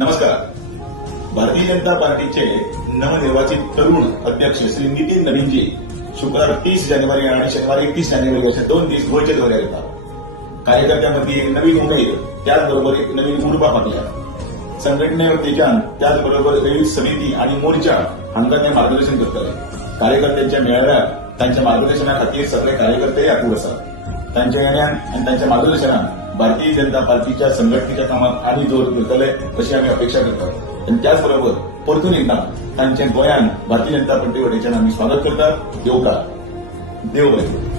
नमस्कार. भारतीय जनता पार्टीचे नवनिर्वाचित तरुण अध्यक्ष श्री नितीन नवीनजी शुक्रवार 30 जानेवारी आणि शनिवारी 31 जानेवारी अशा 2 दिवस गोव्याच्या दौऱ्यावर येतात. कार्यकर्त्यांमध्ये नवीन उमेद, त्याचबरोबर एक नवीन उर्बा पाहतल्या. संघटनेच्यान त्याचबरोबर विविध समिती आणि मोर्चा हांकां ते मार्गदर्शन करतले. कार्यकर्त्यांच्या मेळाव्यात त्यांच्या मार्गदर्शनाखातीर सगळे कार्यकर्ते आतूर असतात. त्यांच्या येण्यान आणि त्यांच्या मार्गदर्शनान भारतीय जनता पार्टीच्या संघटनेच्या कामात आनी जोर येतले अशी आम्ही अपेक्षा करतात. आणि त्याचबरोबर परतून एकदा तांचे गोंयान भारतीय जनता पार्टी वटेच्यान आम्ही स्वागत करतात. देव बरें.